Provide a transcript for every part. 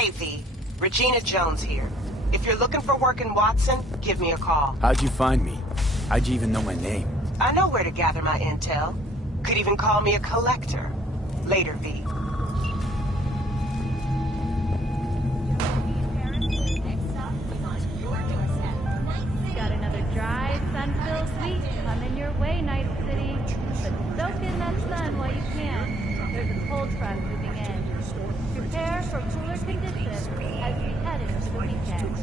Hey, V. Regina Jones here. If you're looking for work in Watson, give me a call. How'd you find me? How'd you even know my name? I know where to gather my intel. Could even call me a collector. Later, V. Got another dry, sun-filled week coming your way, Night City. But soak in that sun while you can. There's a cold front moving in. Prepare for cooler conditions as we head into the weekend.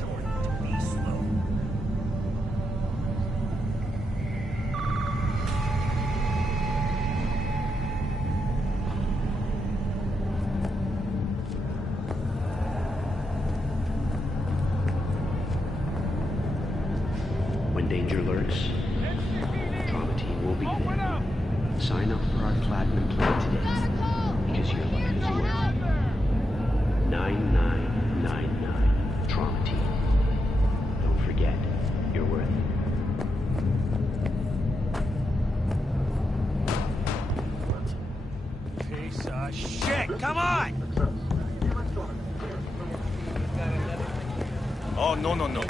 When danger lurks, Trauma Team will be there. Sign up for our Platinum plan today, because your life is worth it. 9999 Trauma Team. Don't forget, you're worth it. Piece of shit! Come on! Oh, no.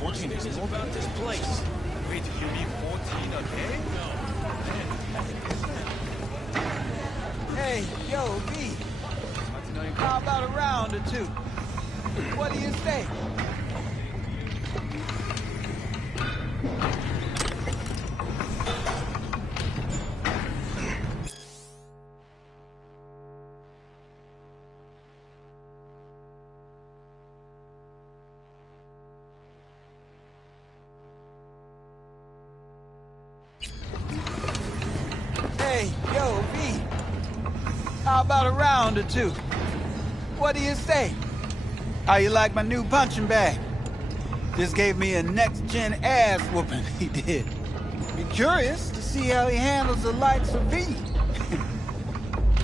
14 is about this place. Wait, you mean 14 a day? No. Hey, yo, V. How about a round or two? What do you say? Hey, yo, V. How about a round or two? What do you say? How you like my new punching bag? Just gave me a next-gen ass whooping, he did. Be curious to see how he handles the likes of V.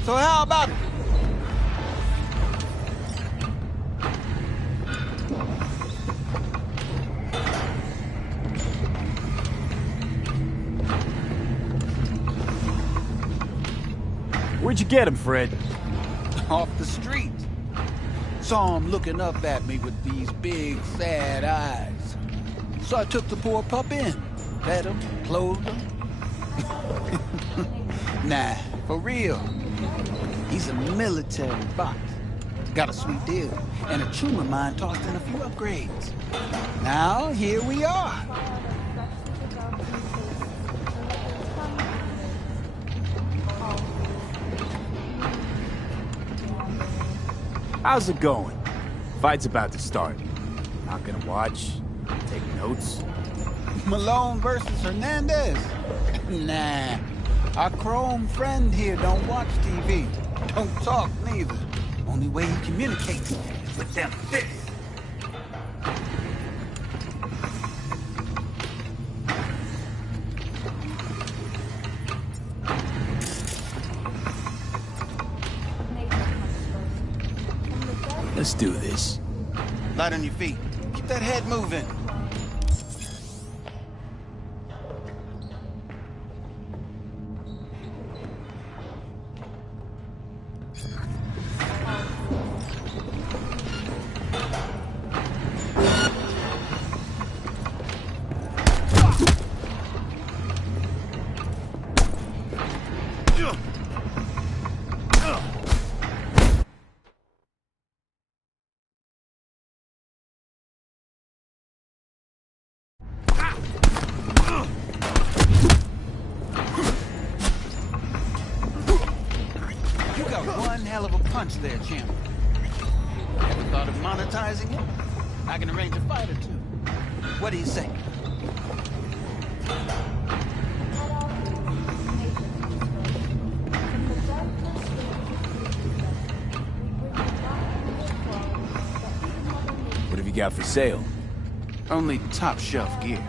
So how about it? Where'd you get him, Fred? Off the street. Saw him looking up at me with these big, sad eyes. So I took the poor pup in. Fed him, clothed him. Nah, for real. He's a military bot. Got a sweet deal. And a tumor mine tossed in a few upgrades. Now, here we are. How's it going? Fight's about to start. Not gonna watch? Take notes? Malone versus Hernandez? Nah. Our chrome friend here don't watch TV. Don't talk neither. Only way he communicates is with them fists. Let's do this. Light on your feet. Keep that head moving. Hell of a punch there, champ. Ever thought of monetizing it? I can arrange a fight or two. What do you say? What have you got for sale? Only top shelf gear.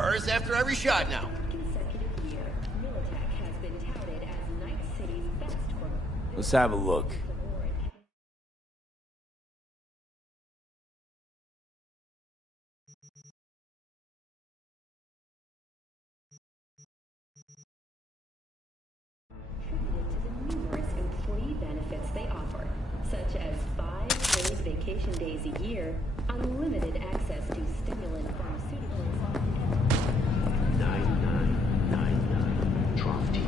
purse after every shot now. Consecutive year, Militech has been touted as Night City's best for Let's have a look. attributed to the numerous employee benefits they offer, such as 5 paid vacation days a year, unlimited access to stimulant pharmaceuticals, 9999 Troph Team.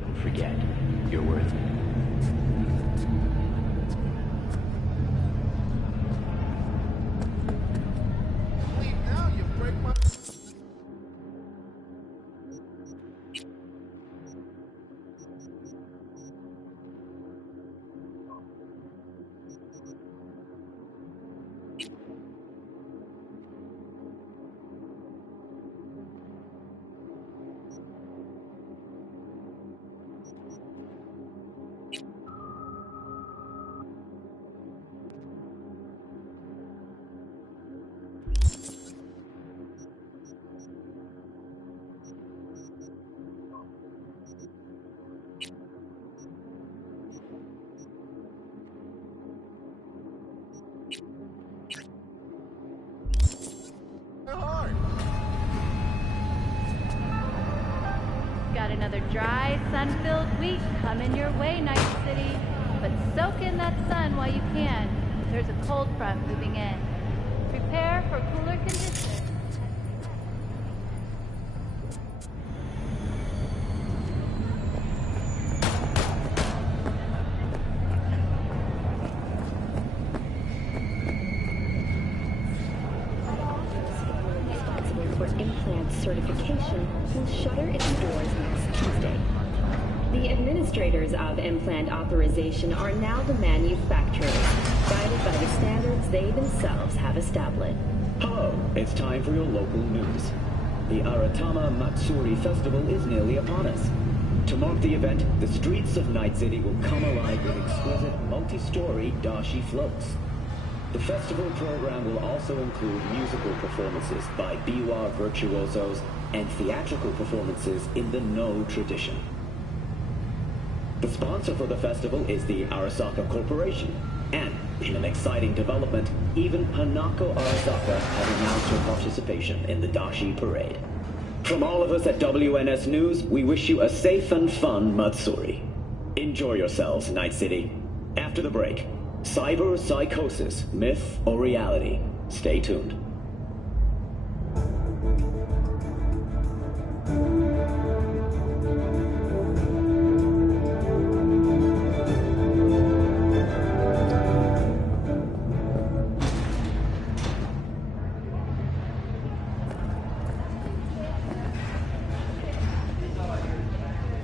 Don't forget, you're worth it. Got another dry, sun-filled week coming your way, Night City. But soak in that sun while you can. There's a cold front moving in. Prepare for cooler conditions. responsible for implant certification will shutter its doors next Tuesday. The administrators of implant authorization are now the manufacturers, guided by the standards they themselves have established. Hello, it's time for your local news. The Aratama Matsuri Festival is nearly upon us. To mark the event, the streets of Night City will come alive with exquisite multi-story dashi floats. The festival program will also include musical performances by biwa virtuosos and theatrical performances in the No tradition. The sponsor for the festival is the Arasaka Corporation, and in an exciting development, even Hanako Arasaka has announced her participation in the Dashi Parade. From all of us at WNS News, we wish you a safe and fun Matsuri. Enjoy yourselves, Night City. After the break, cyber psychosis, myth or reality? Stay tuned.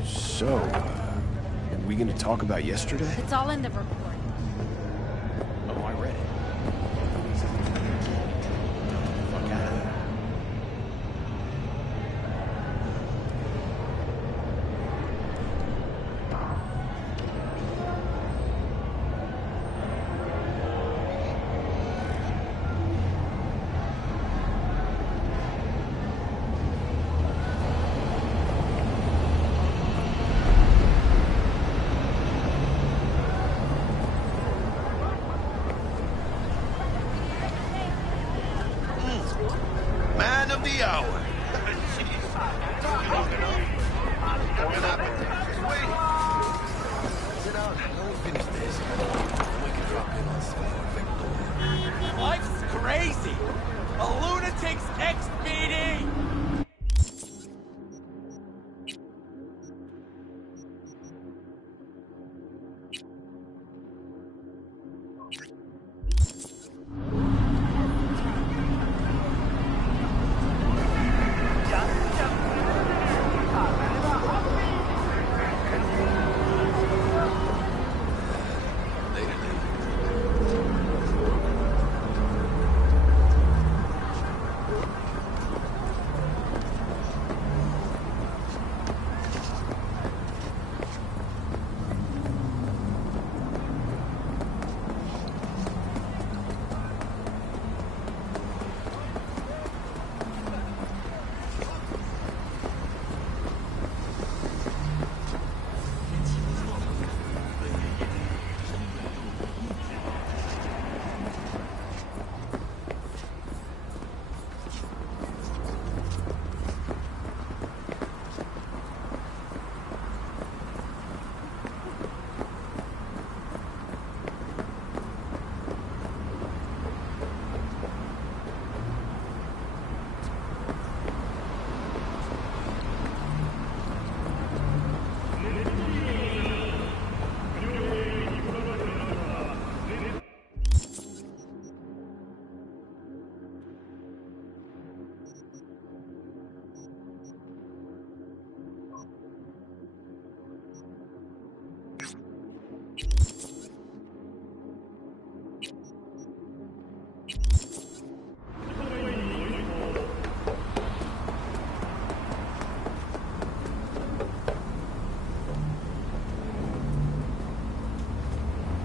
So, are we gonna talk about yesterday? It's all in the report. Oh, I read it. Fuck out of there.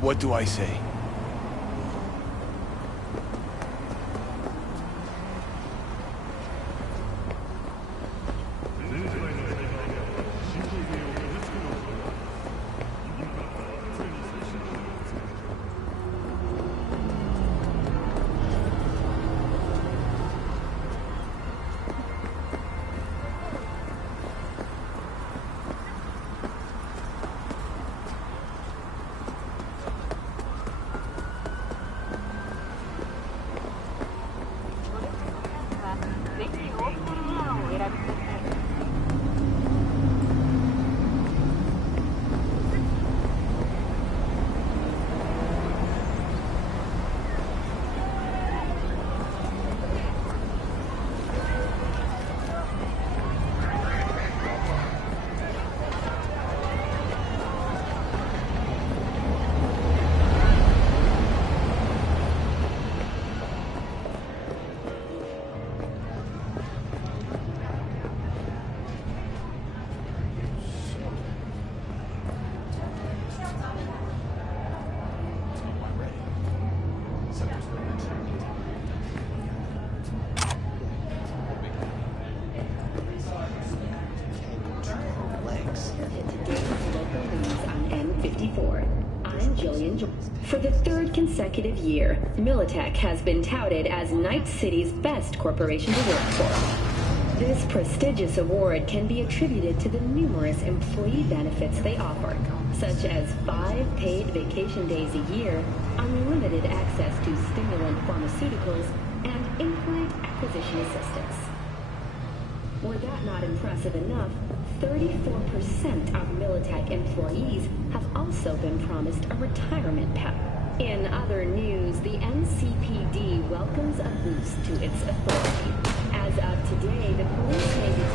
What do I say? For the third consecutive year, Militech has been touted as Night City's best corporation to work for. This prestigious award can be attributed to the numerous employee benefits they offer, such as 5 paid vacation days a year, unlimited access to stimulant pharmaceuticals, and implant acquisition assistance. Were that not impressive enough, 34% of Militech employees have also been promised a retirement path. In other news, the NCPD welcomes a boost to its authority. As of today, the police may detain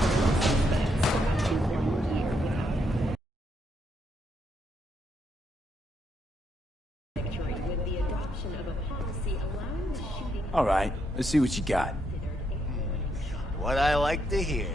criminal suspects for up to 1 year without victory, with the adoption of a policy allowing the shooting. All right, let's see what you got. What I like to hear.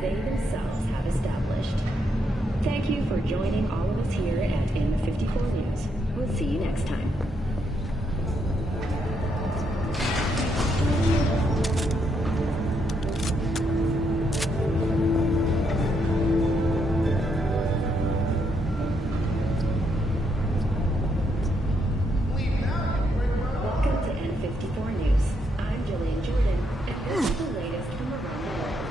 they themselves have established. Thank you for joining all of us here at In the 54 News. We'll see you next time. Welcome to N54 News. I'm Jillian Jordan, and this is the latest from around the world.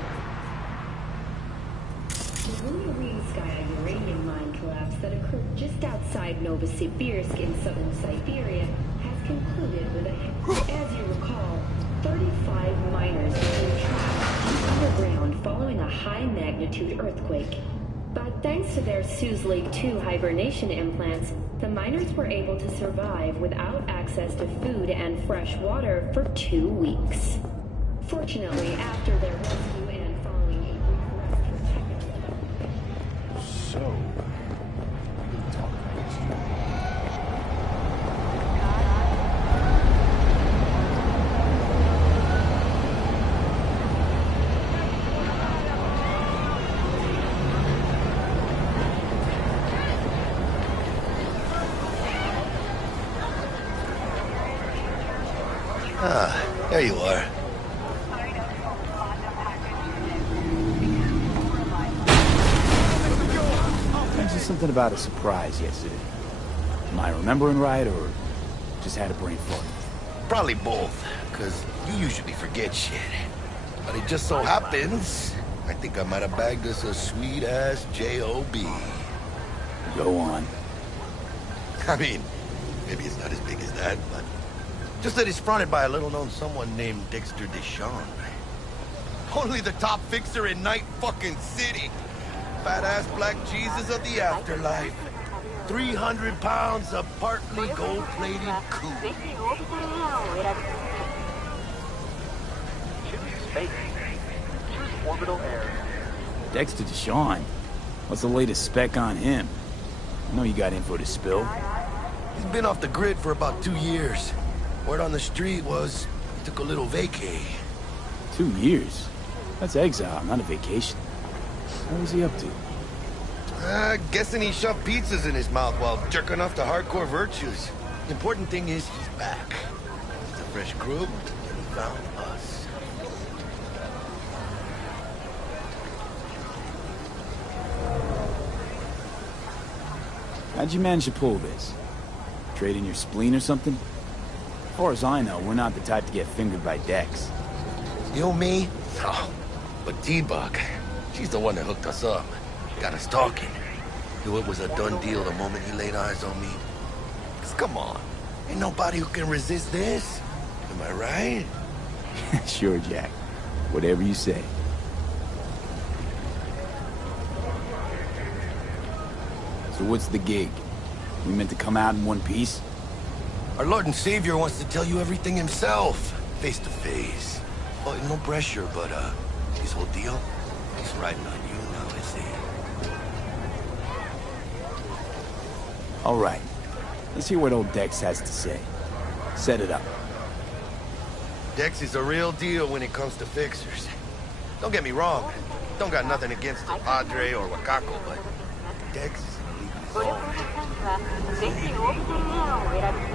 The Ruyarinskaya uranium mine collapse that occurred just outside Novosibirsk in southern Siberia has concluded with as you recall, 35 miners became trapped deep underground following a high-magnitude earthquake. But thanks to their Suez Lake 2 hibernation implants, the miners were able to survive without access to food and fresh water for 2 weeks. Fortunately, after their rescue and following a brief rest for technical... So, we can talk about this. Ah, there you are. Mentioned something about a surprise yesterday. Am I remembering right, or just had a brain fart? Probably both, because you usually forget shit. But it just so happens, I think I might have bagged us a sweet-ass J.O.B. Go on. I mean, maybe it's not as big as that, but... just that it's fronted by a little-known someone named Dexter Deshawn. Only the top fixer in Night fucking City. Fat-ass black Jesus of the afterlife. 300 pounds of partly gold-plated coup. Dexter Deshawn? What's the latest spec on him? I know you got info to spill. He's been off the grid for about 2 years. Word on the street was he took a little vacay. 2 years? That's exile, not a vacation. What was he up to? Guessing he shoved pizzas in his mouth while jerking off to hardcore virtues. The important thing is he's back. It's a fresh crew, and he found us. How'd you manage to pull this? Trade in your spleen or something? As far as I know, we're not the type to get fingered by Dex. You, me? Oh, but T-Bug, she's the one that hooked us up. Got us talking. Knew it was a done deal the moment he laid eyes on me. 'Cause come on, ain't nobody who can resist this. Am I right? Sure, Jack. Whatever you say. So what's the gig? We meant to come out in one piece? Our Lord and Savior wants to tell you everything himself, face to face. Oh, no pressure, but his whole deal, he's riding on you now, is he? All right. Let's hear what old Dex has to say. Set it up. Dex is a real deal when it comes to fixers. Don't get me wrong. Don't got nothing against the Padre or Wakako, but Dex is in a league of his own.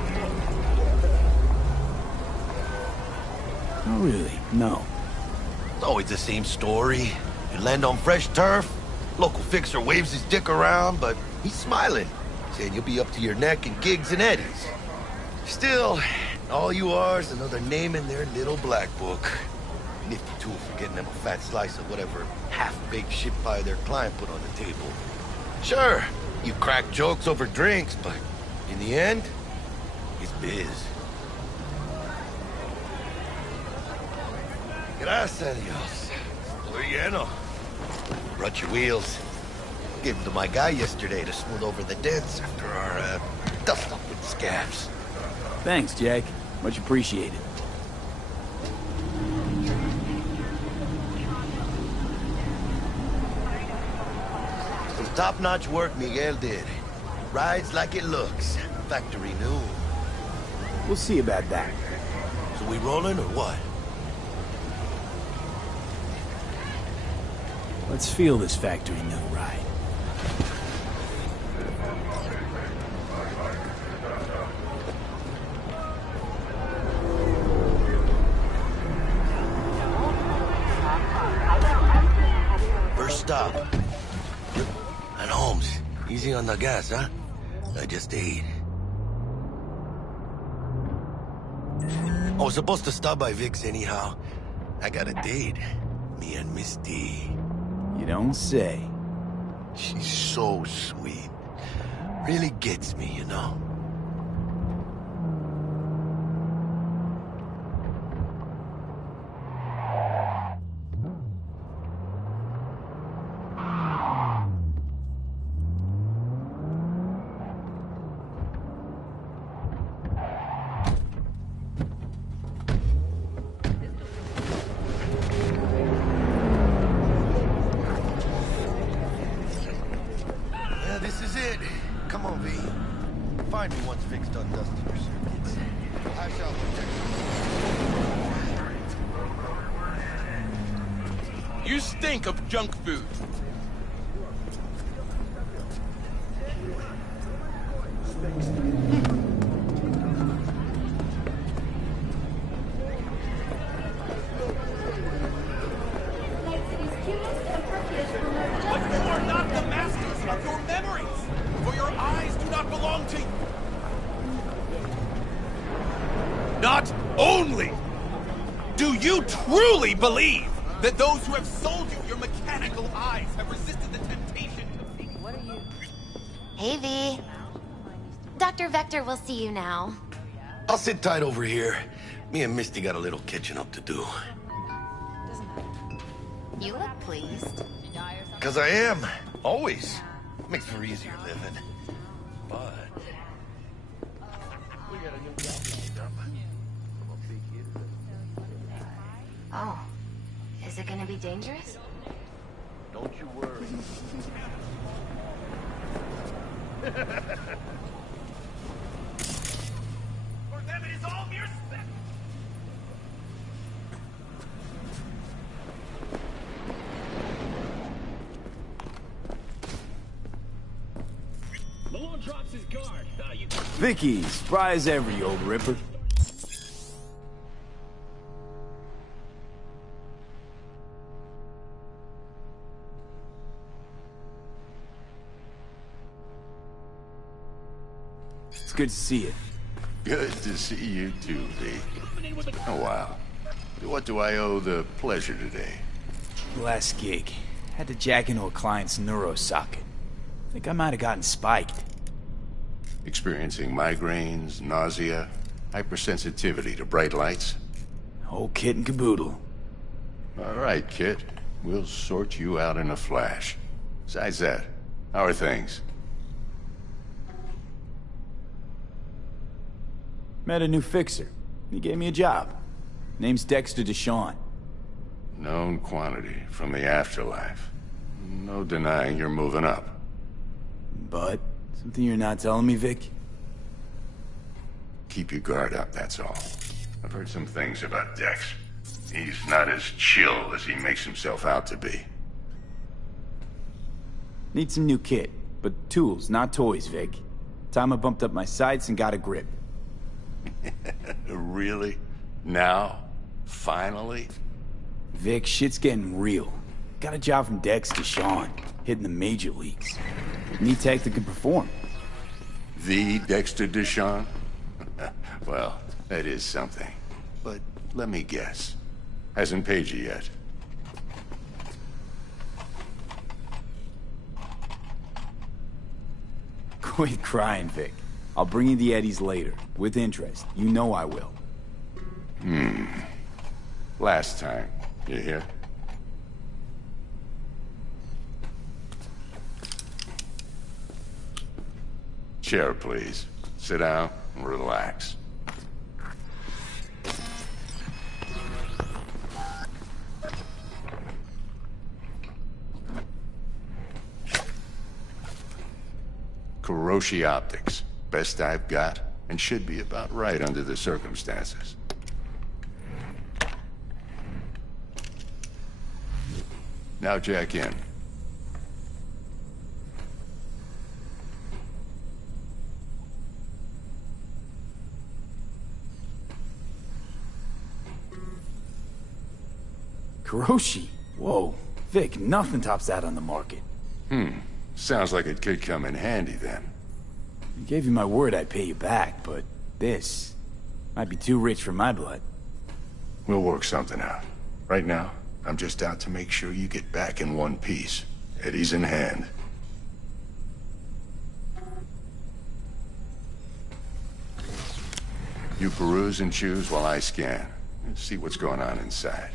Oh, really? No. It's always the same story. You land on fresh turf, local fixer waves his dick around, but he's smiling, saying you'll be up to your neck in gigs and eddies. Still, all you are is another name in their little black book. Nifty tool for getting them a fat slice of whatever half-baked shit pie their client put on the table. Sure, you crack jokes over drinks, but in the end, it's biz. Gracias, Dios. Estoy lleno. Brought your wheels. Gave them to my guy yesterday to smooth over the dents after our, dust up with scabs. Thanks, Jack. Much appreciated. Some top-notch work Miguel did. Rides like it looks. Factory new. We'll see about that. So we rolling or what? Let's feel this factory nut ride. First stop. And Holmes, easy on the gas, huh? I just ate. I was supposed to stop by Vic's anyhow. I got a date. Me and Misty. You don't say. She's so sweet. Really gets me, you know? Find me once Vic's done dusting your circuits. I shall protect you. You stink of junk food. But you are not the masters of your memories, for your eyes do not belong to you. Not only do you truly believe that those who have sold you your mechanical eyes have resisted the temptation to... What are you... Hey, V. Dr. Vector will see you now. I'll sit tight over here. Me and Misty got a little catching up to do. You look pleased. 'Cause I am. Always. Makes for easier living. But... we got a new job lined up. Oh. Is it gonna be dangerous? Don't you worry. For them it is all mere spec. Malone drops his guard. Vicky, spry as ever, you old ripper. It's good to see you. Good to see you too, V. Oh, wow. What do I owe the pleasure today? Last gig. Had to jack into a client's neuro socket. Think I might have gotten spiked. Experiencing migraines, nausea, hypersensitivity to bright lights? Whole kit and caboodle. All right, Kit. We'll sort you out in a flash. Besides that, how are things? Met a new fixer. He gave me a job. Name's Dexter Deshawn. Known quantity from the afterlife. No denying you're moving up. But, something you're not telling me, Vic? Keep your guard up, that's all. I've heard some things about Dex. He's not as chill as he makes himself out to be. Need some new kit, but tools, not toys, Vic. Time I bumped up my sights and got a grip. Really? Now? Finally? Vic, shit's getting real. Got a job from Dex Deshawn, hitting the major leagues. Need tech that can perform. The Dexter Deshawn? Well, that is something. But let me guess. Hasn't paid you yet. Quit crying, Vic. I'll bring you the eddies later, with interest. You know I will. Last time. You hear? Chair, please. Sit down and relax. Kuroshi Optics. Best I've got, and should be about right under the circumstances. Now jack in. Kuroshi? Whoa. Vic, nothing tops that on the market. Sounds like it could come in handy then. I gave you my word I'd pay you back, but this might be too rich for my blood. We'll work something out. Right now, I'm just out to make sure you get back in one piece. Eddie's in hand. You peruse and choose while I scan. See what's going on inside.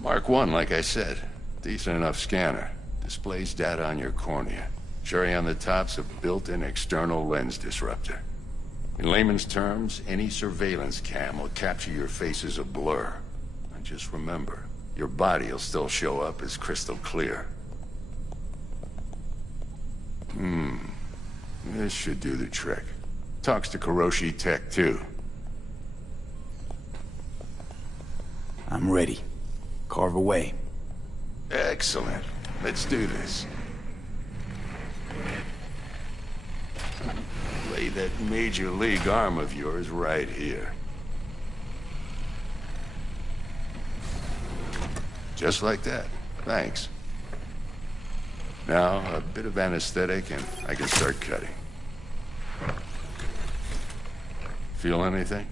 Mark 1, like I said. Decent enough scanner. Displays data on your cornea. Cherry on the top's a built-in external lens disruptor. In layman's terms, any surveillance cam will capture your face as a blur. And just remember, your body will still show up as crystal clear. This should do the trick. Talks to Kuroshi Tech, too. I'm ready. Carve away. Excellent. Let's do this. Lay that major league arm of yours right here. Just like that. Thanks. Now, a bit of anesthetic and I can start cutting. Feel anything?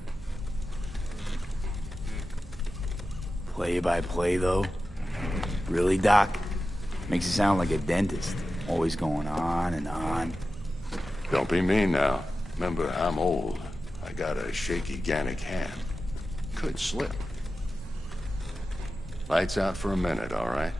Play by play, though? Really, Doc? Makes you sound like a dentist. Always going on and on. Don't be mean now. Remember, I'm old. I got a shaky Gannic hand. Could slip. Lights out for a minute, all right?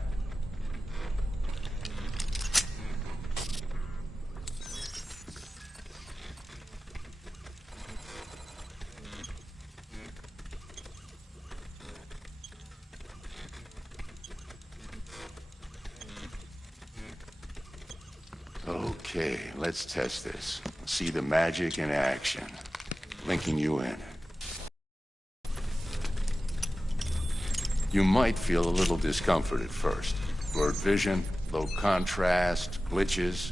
Okay, let's test this. See the magic in action. Linking you in. You might feel a little discomfort at first. Blurred vision, low contrast, glitches.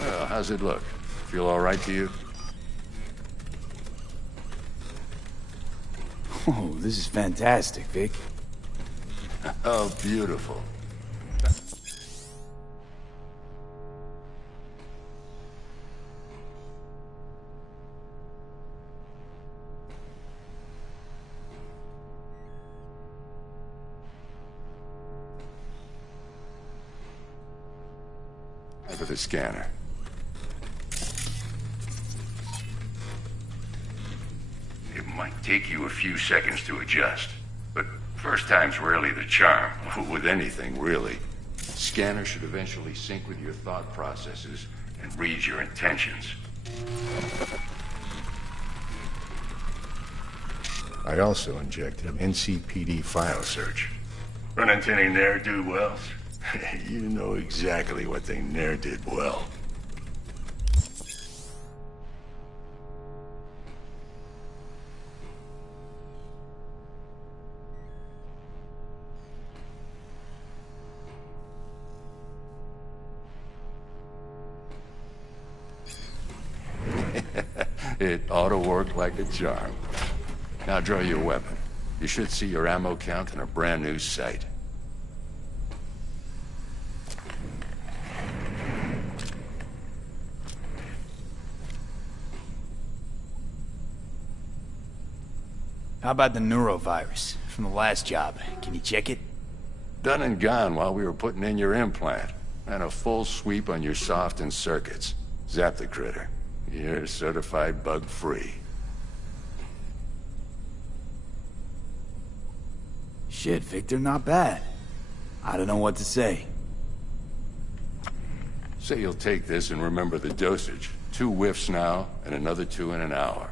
Well, how's it look? Feel all right to you? Oh, this is fantastic, Vic. Oh, beautiful. For the scanner. It might take you a few seconds to adjust, but first time's rarely the charm, with anything, really. Scanner should eventually sync with your thought processes and read your intentions. I also injected an NCPD file search. Run into any ne'er-do-wells? You know exactly what they ne'er did well. It ought to work like a charm. Now draw your weapon. You should see your ammo count in a brand new sight. How about the neurovirus from the last job? Can you check it? Done and gone while we were putting in your implant. And a full sweep on your soft and circuits. Zap the critter. You're certified bug-free. Shit, Victor, not bad. I don't know what to say. Say you'll take this and remember the dosage. 2 whiffs now, and another 2 in an hour.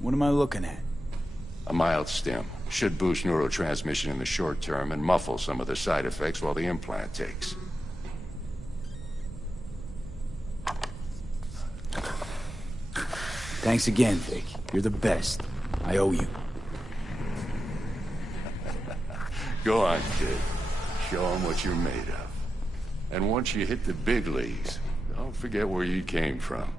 What am I looking at? A mild stim. Should boost neurotransmission in the short term and muffle some of the side effects while the implant takes. Thanks again, Vic. You're the best. I owe you. Go on, kid. Show them what you're made of. And once you hit the big leagues, don't forget where you came from.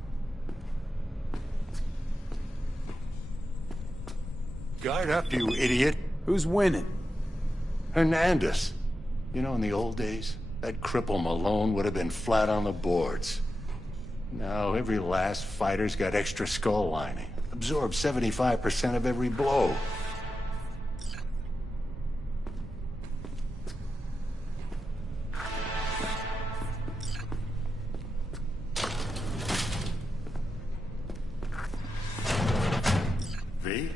Guard up, you idiot. Who's winning? Hernandez. You know, in the old days, that cripple Malone would have been flat on the boards. Now, every last fighter's got extra skull lining. Absorbs 75% of every blow. V?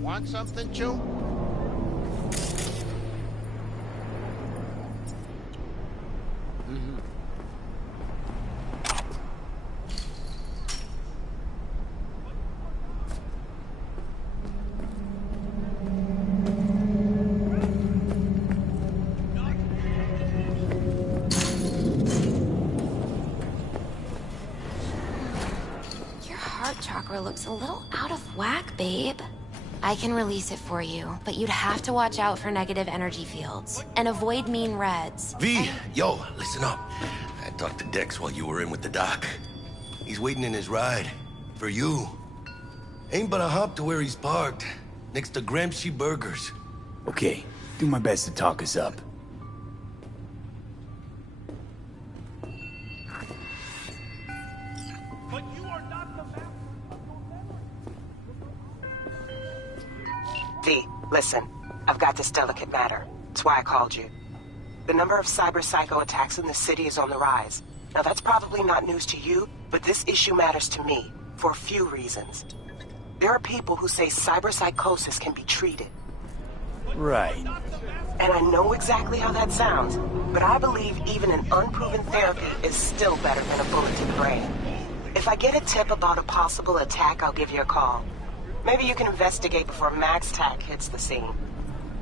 Want something, Joe? Your heart chakra looks a little out of whack, babe. I can release it for you, but you'd have to watch out for negative energy fields and avoid mean reds. V, yo, listen up. I talked to Dex while you were in with the doc. He's waiting in his ride. For you. Ain't but a hop to where he's parked. Next to Gramsci Burgers. Okay, do my best to talk us up. V, listen. I've got this delicate matter. That's why I called you. The number of cyber-psycho attacks in the city is on the rise. Now, that's probably not news to you, but this issue matters to me for a few reasons. There are people who say cyberpsychosis can be treated. Right. And I know exactly how that sounds, but I believe even an unproven therapy is still better than a bullet to the brain. If I get a tip about a possible attack, I'll give you a call. Maybe you can investigate before Max Tack hits the scene.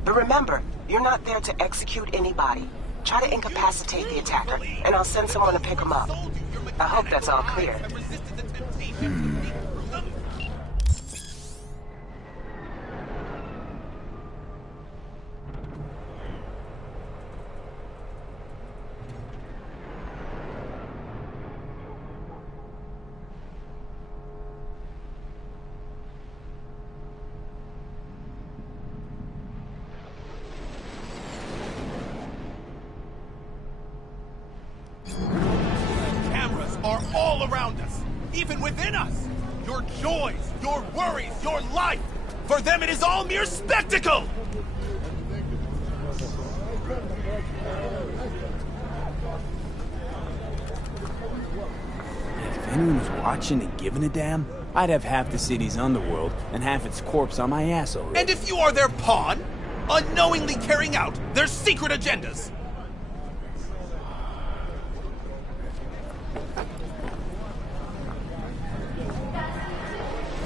But remember, you're not there to execute anybody. Try to incapacitate the attacker, and I'll send someone to pick him up. I hope that's all clear. all around us, even within us. Your joys, your worries, your life. For them, it is all mere spectacle! If anyone was watching and giving a damn, I'd have half the city's underworld and half its corpse on my ass already. And if you are their pawn, unknowingly carrying out their secret agendas.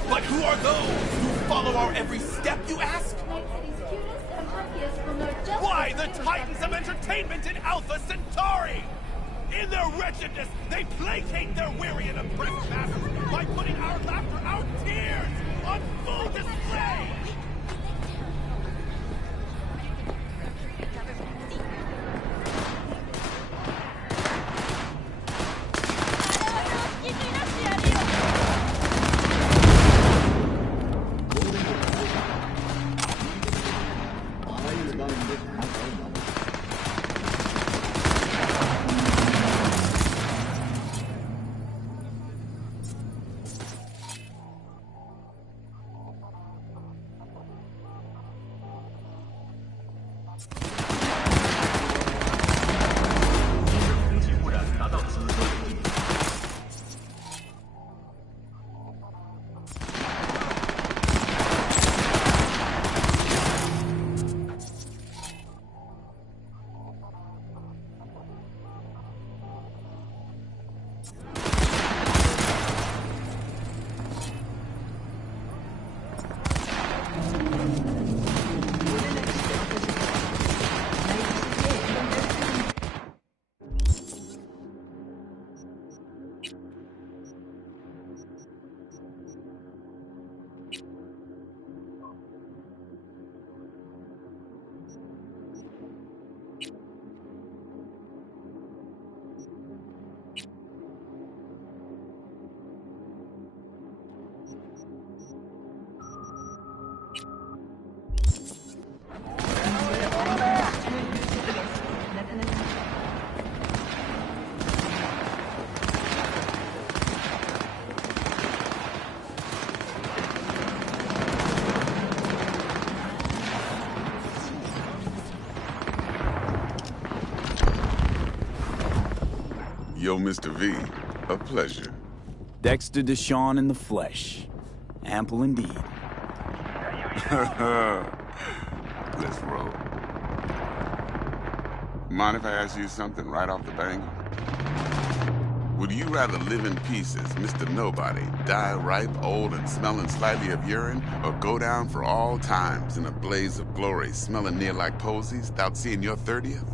But who are those who follow our every step, you ask? Why, the titans of entertainment in Alpha Centauri! In their wretchedness, they placate their weary and oppressed masses by putting our laughter, our tears, on full display! Yo, Mr. V, a pleasure. Dexter Deshawn in the flesh. Ample indeed. Let's roll. Mind if I ask you something right off the bang? Would you rather live in pieces, Mr. Nobody, die ripe, old, and smelling slightly of urine, or go down for all times in a blaze of glory, smelling near like posies, without seeing your 30th?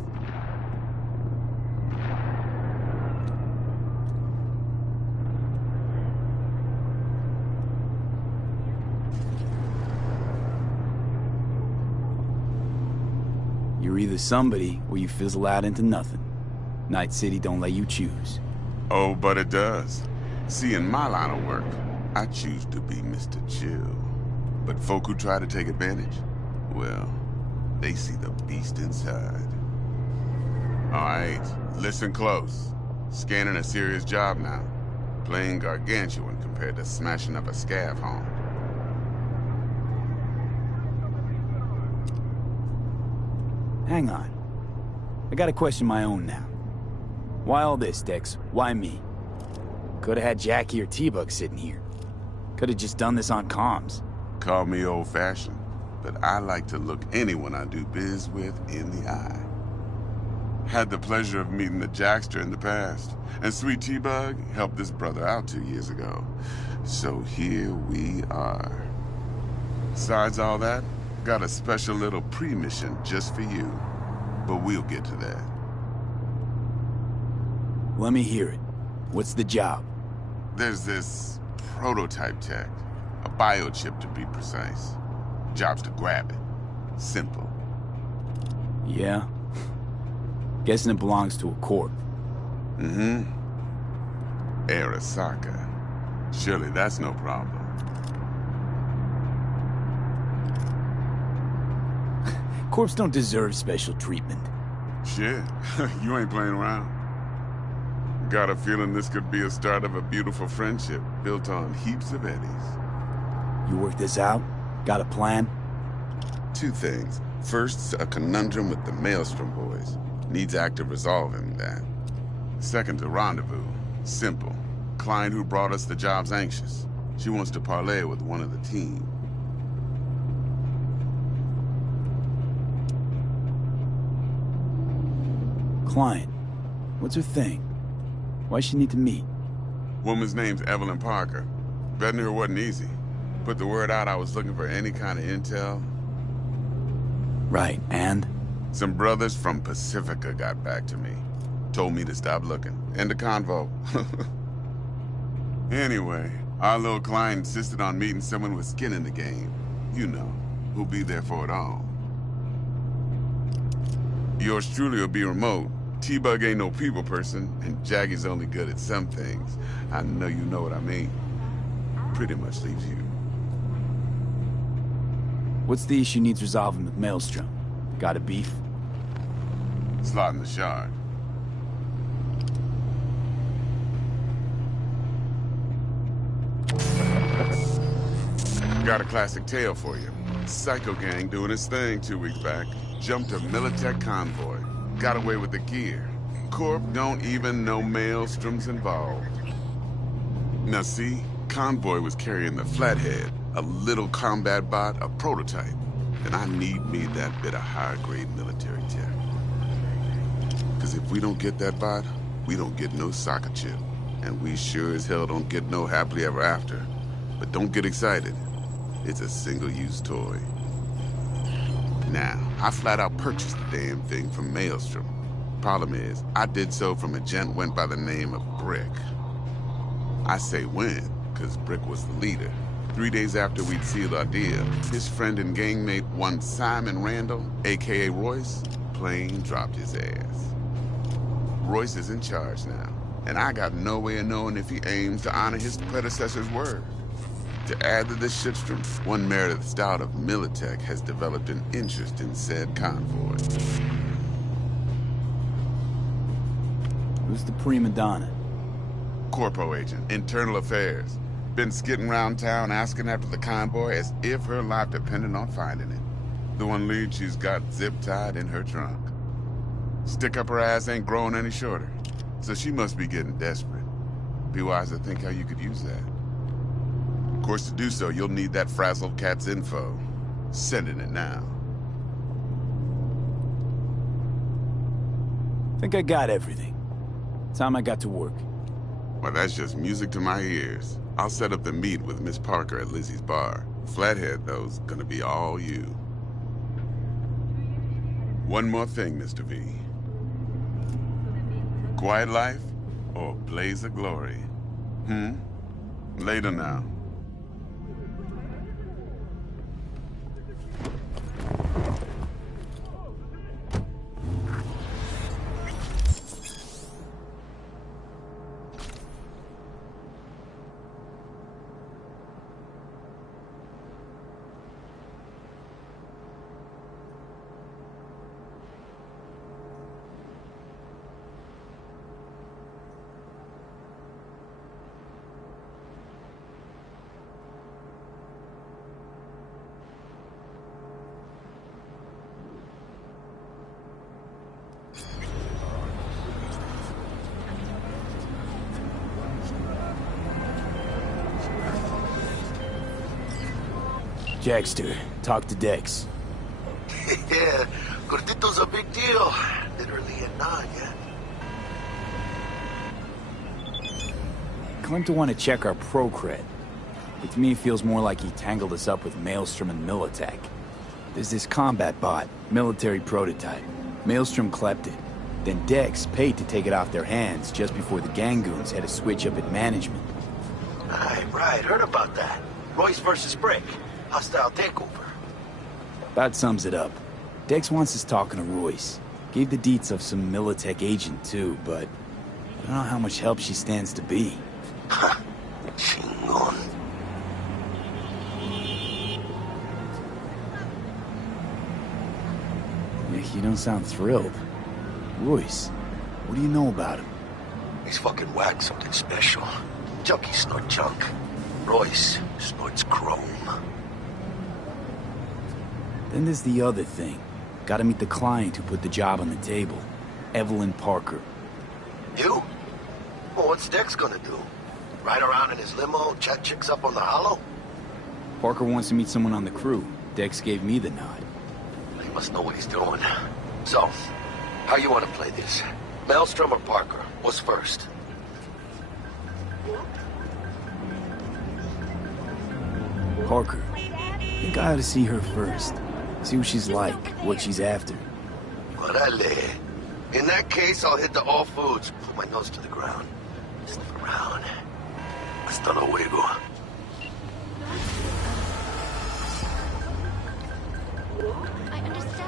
You're either somebody or you fizzle out into nothing. Night City don't let you choose. Oh, but it does. See, in my line of work, I choose to be Mr. Chill. But folk who try to take advantage, well, they see the beast inside. All right, listen close. Scanning a serious job now. Playing gargantuan compared to smashing up a scav home. Hang on. I gotta question my own now. Why all this, Dex? Why me? Could've had Jackie or T-Bug sitting here. Could've just done this on comms. Call me old-fashioned, but I like to look anyone I do biz with in the eye. Had the pleasure of meeting the Jackster in the past, and Sweet T-Bug helped this brother out 2 years ago. So here we are. Besides all that, got a special little pre-mission just for you. But we'll get to that. Let me hear it. What's the job? There's this prototype tech. A biochip to be precise. Job's to grab it. Simple. Yeah? Guessing it belongs to a corp. Mm-hmm. Arasaka. Surely that's no problem. Corps don't deserve special treatment. Shit, you ain't playing around. Got a feeling this could be a start of a beautiful friendship built on heaps of eddies. You work this out? Got a plan? Two things. First, a conundrum with the Maelstrom boys. Needs active resolving that. Second, a rendezvous. Simple. Client who brought us the job's anxious. She wants to parlay with one of the team. Client. What's her thing? Why she need to meet? Woman's name's Evelyn Parker. Betting her wasn't easy. Put the word out I was looking for any kind of intel. Right, and? Some brothers from Pacifica got back to me. Told me to stop looking. End of convo. Anyway, our little client insisted on meeting someone with skin in the game. You know, who'll be there for it all. Yours truly will be remote. T-Bug ain't no people person, and Jaggy's only good at some things. I know you know what I mean. Pretty much leaves you. What's the issue needs resolving with Maelstrom? Got a beef? Slot in the shard. Got a classic tale for you. Psycho gang doing its thing 2 weeks back. Jumped a Militech convoy. Got away with the gear. Corp don't even know Maelstrom's involved. Now see, convoy was carrying the Flathead, a little combat bot, a prototype. And I need me that bit of high-grade military tech. Because if we don't get that bot, we don't get no soccer chip. And we sure as hell don't get no happily ever after. But don't get excited. It's a single-use toy. Now, I flat out purchased the damn thing from Maelstrom. Problem is, I did so from a gent went by the name of Brick. I say when, because Brick was the leader. 3 days after we'd sealed our deal, his friend and gangmate, one Simon Randall, a.k.a. Royce, plain dropped his ass. Royce is in charge now, and I got no way of knowing if he aims to honor his predecessor's word. To add to this shitstorm, one Meredith Stout of Militech has developed an interest in said convoy. Who's the prima donna? Corpo agent, internal affairs. Been skidding around town asking after the convoy as if her life depended on finding it. The one lead she's got zip-tied in her trunk. Stick up her ass ain't growing any shorter, so she must be getting desperate. Be wise to think how you could use that. Of course, to do so, you'll need that frazzled cat's info. Sending it now. Think I got everything. Time I got to work. Well, that's just music to my ears. I'll set up the meet with Miss Parker at Lizzie's bar. Flathead, though's gonna be all you. One more thing, Mr. V. Quiet life or blaze of glory? Later now. Jackster, talk to Dex. Yeah, Gordito's a big deal. Literally a nanya. Claimed to want to check our pro cred. But to me, it feels more like he tangled us up with Maelstrom and Militech. There's this combat bot, military prototype. Maelstrom clept it. Then Dex paid to take it off their hands just before the Gangoons had a switch up at management. Right, heard about that. Royce versus Brick. Hostile takeover. About sums it up. Dex wants us talking to Royce. Gave the deets of some Militech agent too, but I don't know how much help she stands to be. Chingon. Nick, you don't sound thrilled. Royce, what do you know about him? He's fucking whacked something special. Junkies snort junk. Royce snorts chrome. Then there's the other thing. Gotta meet the client who put the job on the table. Evelyn Parker. You? Well, what's Dex gonna do? Ride around in his limo, chat chicks up on the hollow? Parker wants to meet someone on the crew. Dex gave me the nod. He must know what he's doing. So, how you want to play this? Maelstrom or Parker? What's first? Parker. I think I ought to see her first. See what she's like, what she's after. Orale. In that case, I'll hit the all foods. Put my nose to the ground. Sniff around. Hasta luego. I understand.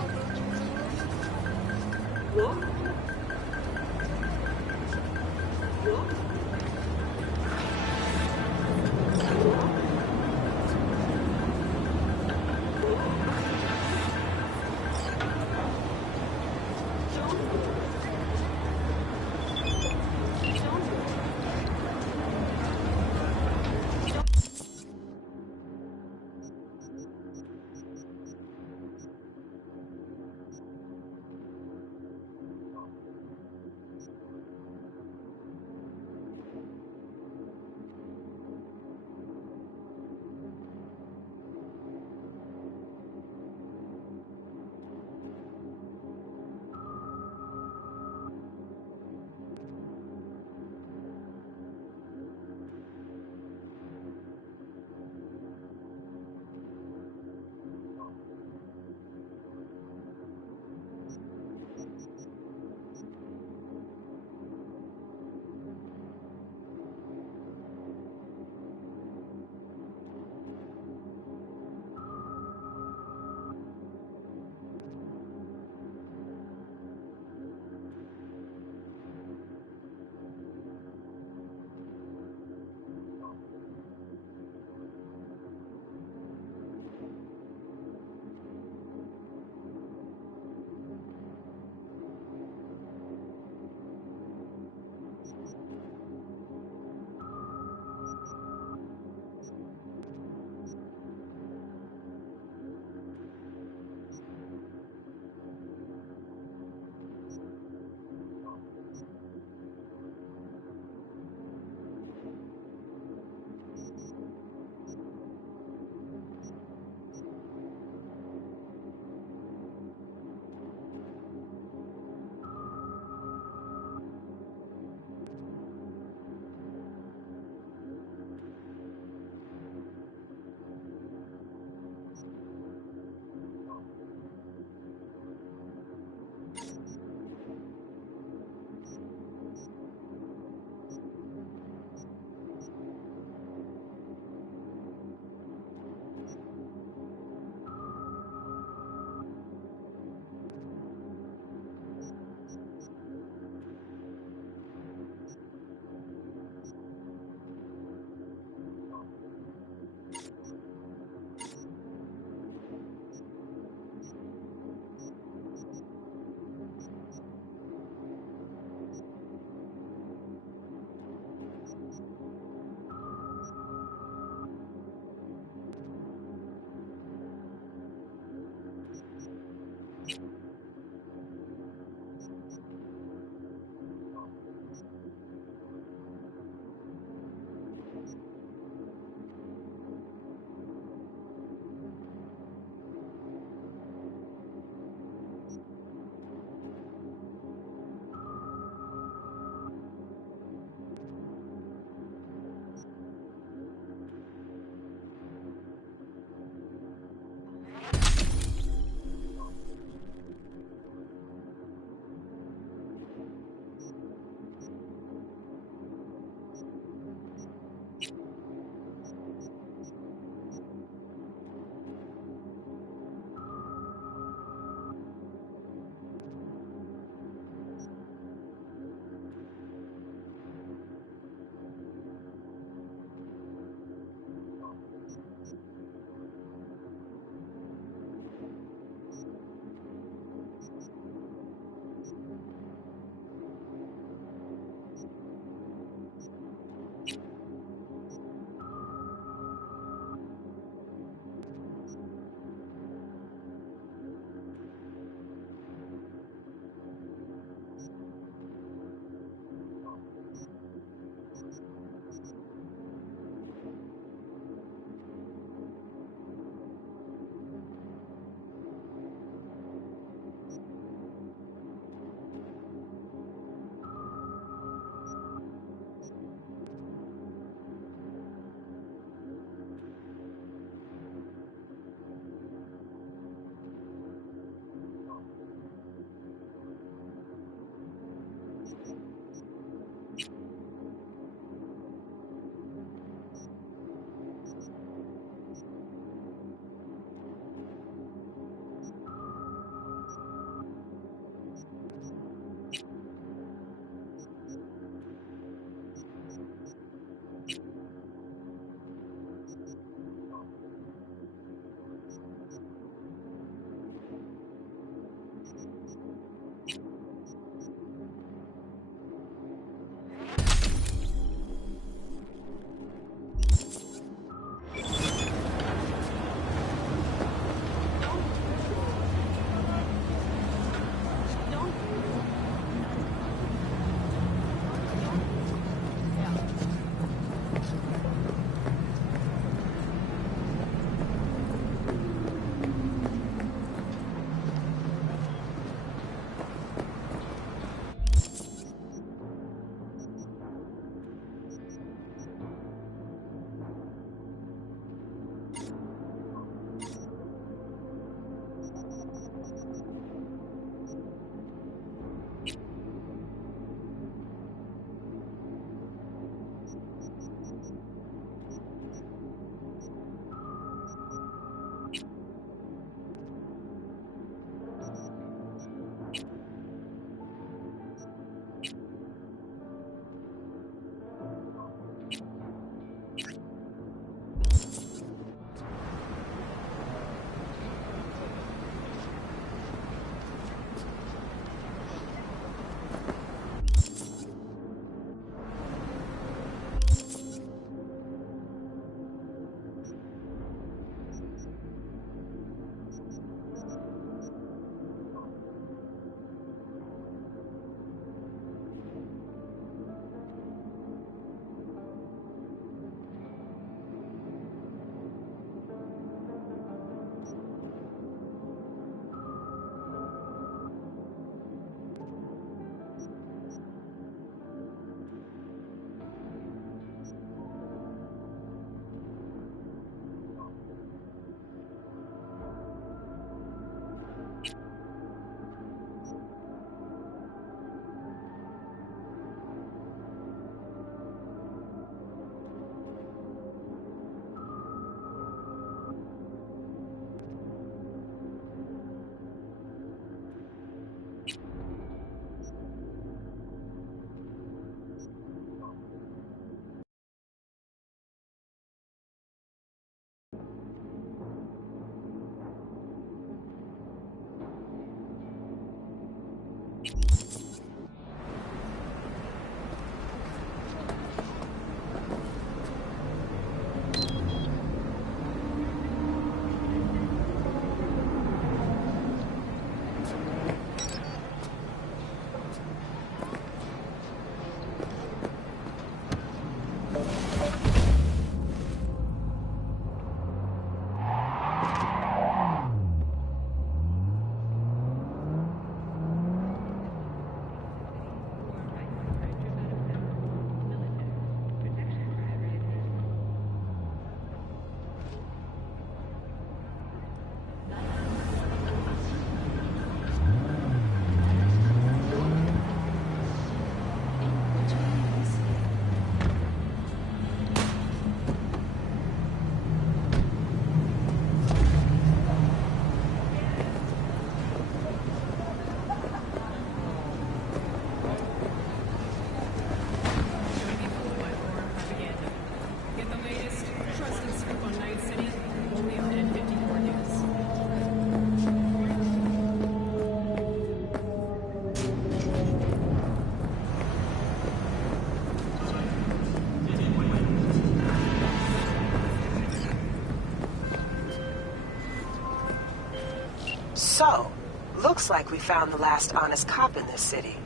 Looks like we found the last honest cop in this city.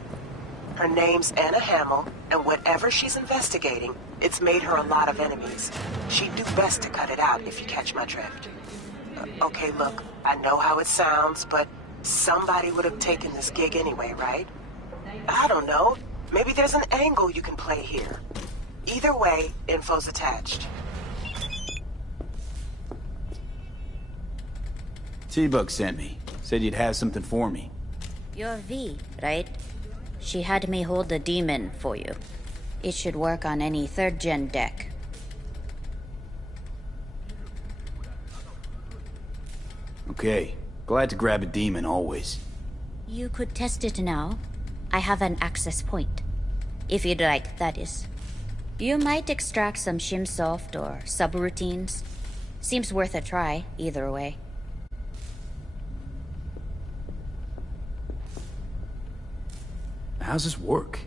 Her name's Anna Hamill, and whatever she's investigating, it's made her a lot of enemies. She'd do best to cut it out, if you catch my drift. Okay, look, I know how it sounds, but somebody would have taken this gig anyway, right? I don't know. Maybe there's an angle you can play here. Either way, info's attached. T-Bug sent me. Said you'd have something for me. You're V, right? She had me hold the demon for you. It should work on any 3rd-gen deck. Okay. Glad to grab a demon, always. You could test it now. I have an access point. If you'd like, that is. You might extract some shimsoft or subroutines. Seems worth a try, either way. How's this work?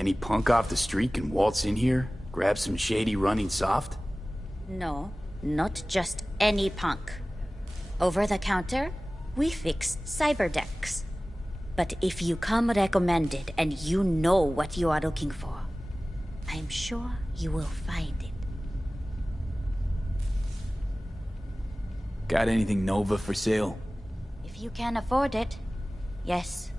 Any punk off the street can waltz in here, grab some shady running soft? No, not just any punk. Over the counter, we fix cyber decks. But if you come recommended and you know what you are looking for, I'm sure you will find it. Got anything Nova for sale? If you can afford it, yes.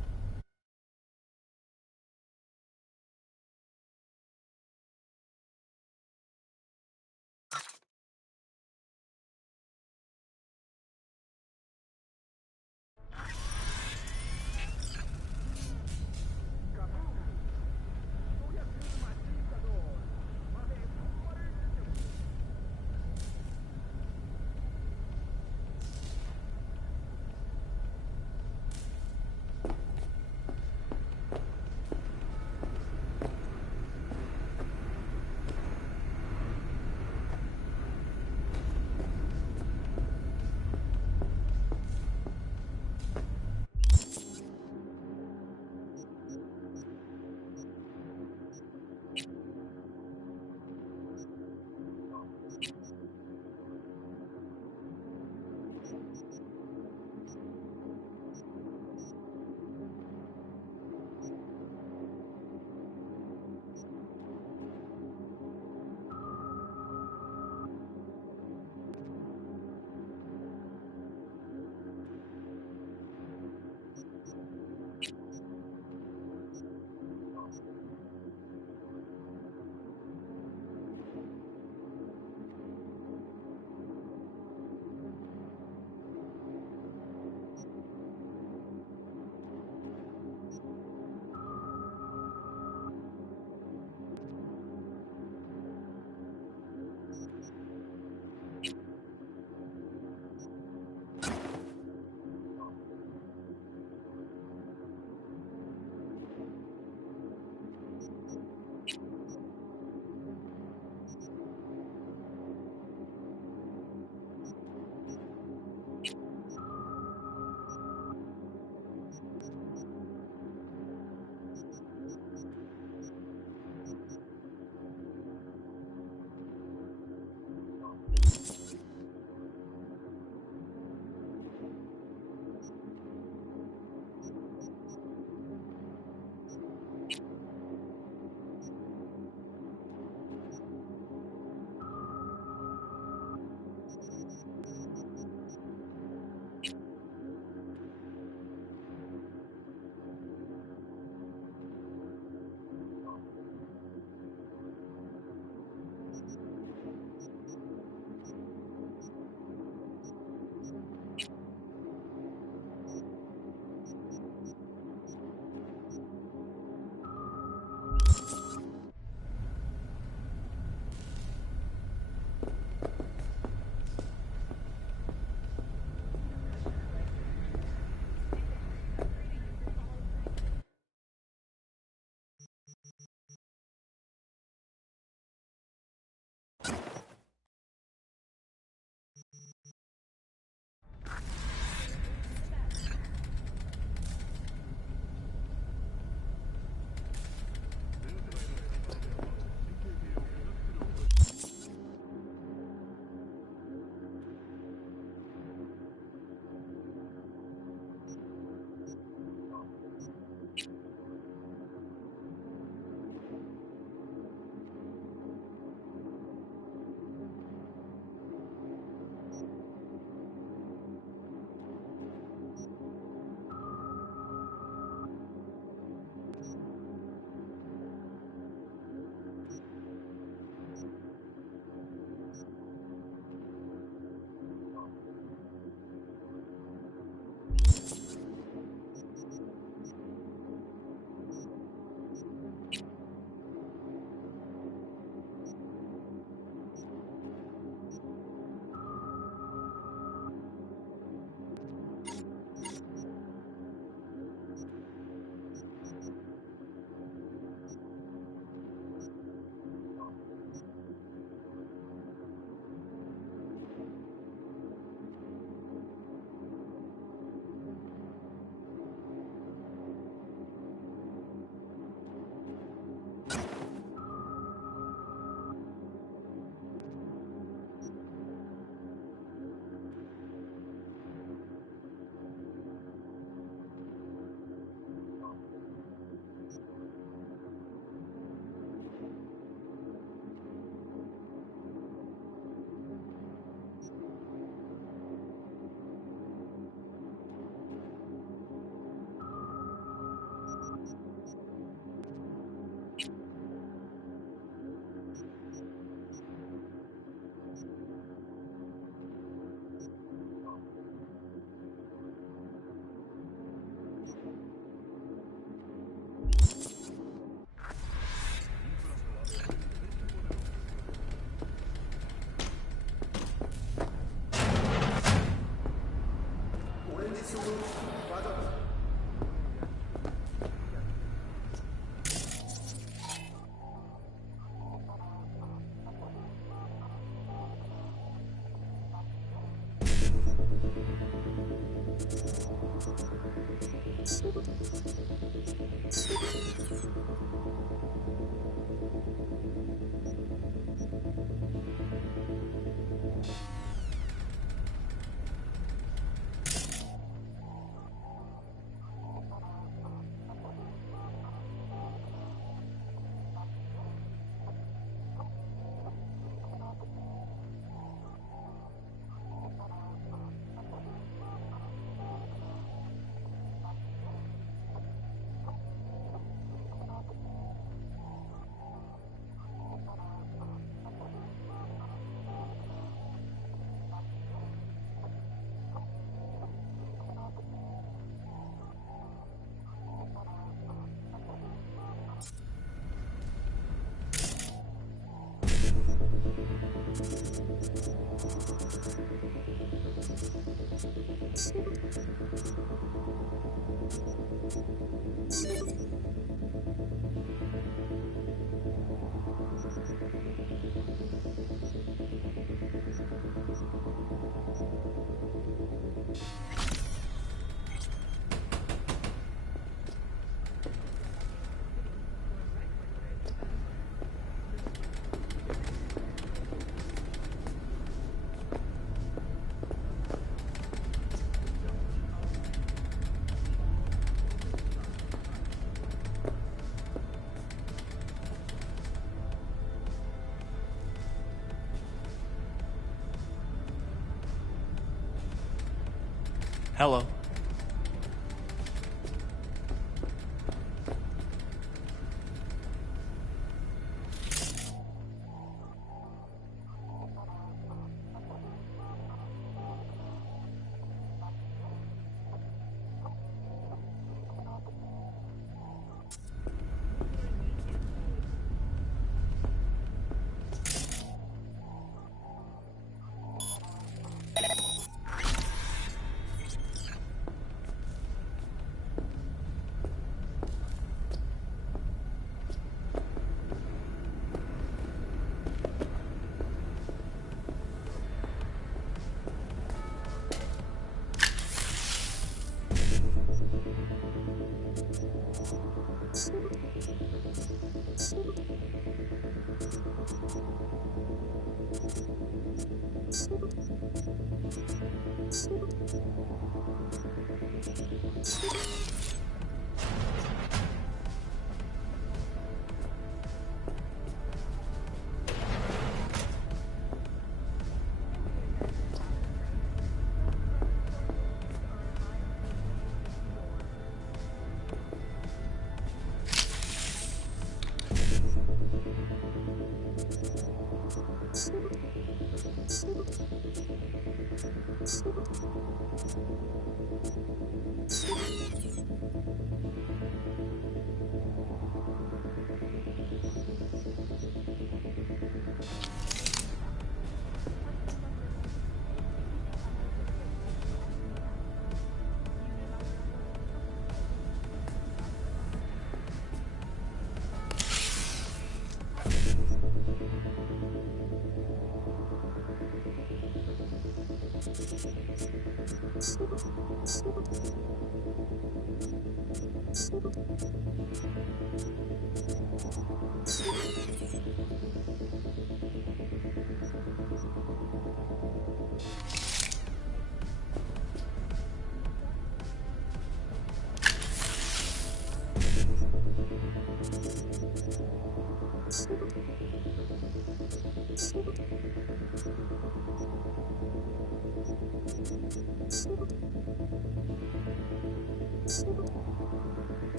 Hello.